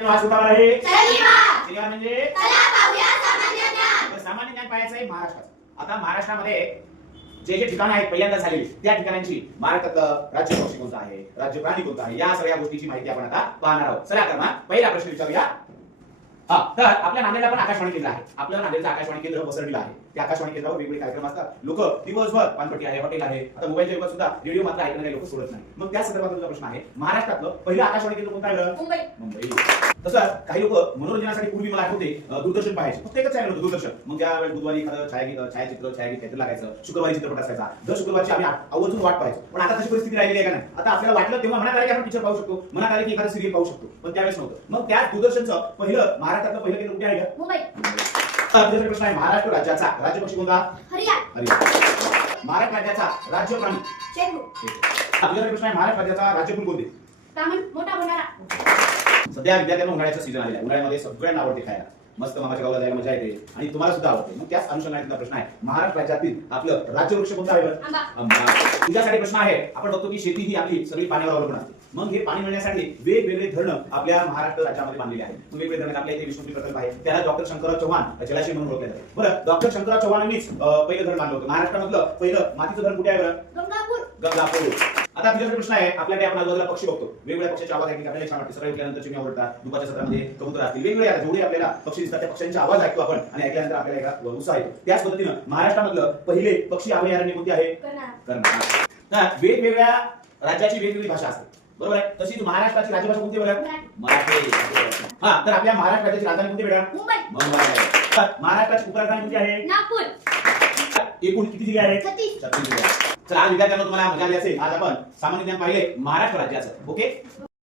शनिवार आहे शनिवार शनिवार म्हणजे चला पाहूया सामान्य ज्ञान. तर सामान्य ज्ञान पाहायचं आहे महाराष्ट्रात. आता महाराष्ट्रामध्ये जे जे ठिकाणं आहेत पहिल्यांदा झालेली त्या ठिकाणांची महाराष्ट्रातलं राज्य पक्षी कोणतं आहे, राज्य प्राणी कोणतं आहे, या सगळ्या गोष्टीची माहिती आपण आता पाहणार आहोत. चला तर मग पहिला प्रश्न विचारूया. तर आपल्या नांदेडला पण आकाशवाणी केंद्र आहे. आपलं नांदेडचं आकाशवाणी केंद्र वसरलेलं आहे. त्या आकाशवाणी केंद्रावर वेगवेगळे कार्यक्रम असतात. लोक दिवसभर पानपट्टी आहे, हॉटेल आहे, आता मोबाईलच्या युगात सुद्धा रेडिओ मात्र ऐकणारे लोक सोडत नाही. मग त्या संदर्भात तुमचा प्रश्न आहे, महाराष्ट्रातलं पहिलं आकाशवाणी केंद्र कोणतं आहे? मुंबई. मुंबई. तसं काही लोक मनोरंजनासाठी पूर्वी मला आठवते दूरदर्शन पाहायचे. फक्त एकच चॅनल होतं दूरदर्शन. मग त्यावेळेस बुधवारी एखादं छायाचित्र काहीतरी लागायचं, शुक्रवारी चित्रपट असायचा. दर शुक्रवारची आम्ही आवर्जून वाट पाहायचो. पण आता तशी परिस्थिती राहिलेली आहे का नाही? आता आपल्याला वाटलं तेव्हा मनात आले की आपण पिक्चर पाहू शकतो, मनात आले की एखादा सिरियल पाहू शकतो, पण त्यावेळेस नव्हतं. मग त्या दूरदर्शनचं पहिलं महाराष्ट्रातलं पहिलं केंद्र कुठे आहे का? मुंबई. दुसरा प्रश्न आहे, महाराष्ट्र राज्याचा राज्य पक्षी कोणता? हरियाणा. महाराष्ट्र राज्याचा राज्य प्राणी? शेगू. दुसरा प्रश्न आहे, महाराष्ट्र राज्याचा राज्य फुल कोणते? ब्राह्मण. मोठा भंडारा. सध्या विद्यार्थ्यांना उन्हाळ्याचा सीझन आलेला आहे. उन्हाळ्यामध्ये सगळ्यांना आवडते खायला, मस्त मामाच्या गावाला जायला मजा येते आणि तुम्हाला सुद्धा आवडते. मग त्याच अनुषंगाने प्रश्न आहे, महाराष्ट्र राज्यातील आपलं राज्यवृक्ष कोणता आहे? आंबा. आंबा. तुझ्यासाठी प्रश्न आहे, आपण बघतो की शेती ही आपली सगळी पाण्यावर अवलंबून असते. मग हे पाणी मिळण्यासाठी वेगवेगळे धरणं आपल्या महाराष्ट्र राज्यामध्ये बांधलेले आहेत. वेगवेगळे धरण आपल्या इथे विष्णुपुरी प्रकल्प आहे, त्याला डॉक्टर शंकरराव चव्हाण जलाशय म्हणून ओळखले जाते. बरं, डॉक्टर शंकरराव चव्हाणांनीच पहिलं धरण बांधलं होतं. महाराष्ट्रामधलं पहिलं मातीचं धरण कुठे आहे बरं? गंगापूर. गंगापूर. आता दुसरा प्रश्न आहे, आपल्याकडे आपण आजूबाजूला पक्षी बघतो. वेगवेगळ्या पक्षांचे आवाज ऐकले आपल्याला छान वाटते. सकाळी उठल्यानंतर चिमण्या ओरडतात, दुपारच्या सत्रामध्ये कबूतर असतील, वेगवेगळ्या जेवढे आपल्याला पक्षी दिसतात त्या पक्ष्यांचे आवाज ऐकतो आपण आणि ऐकल्यानंतर आपल्याला एक उत्साह येतो. त्याच पद्धतीनं महाराष्ट्रामधलं पहिले पक्षी अभयारण्य कोणते आहे? कर्नाटक. तर वेगवेगळ्या राज्याची वेगवेगळी भाषा असते, बरोबर आहे. तशीच महाराष्ट्राची राजभाषा कोणती बरं? मराठी. तर आपल्या महाराष्ट्र राज्याची राजधानी कोणती बेटा? मुंबई. मुंबई. महाराष्ट्राची उपराजधानी कोणती आहे? नागपूर. एकूण किती जिल्हे आहेत? 36. 36 जिल्हे. चला आज विद्यार्थ्यांना तुम्हाला मजा आली असेल. आज आपण सामान्य ज्ञान पाहिले महाराष्ट्र राज्याचं. ओके.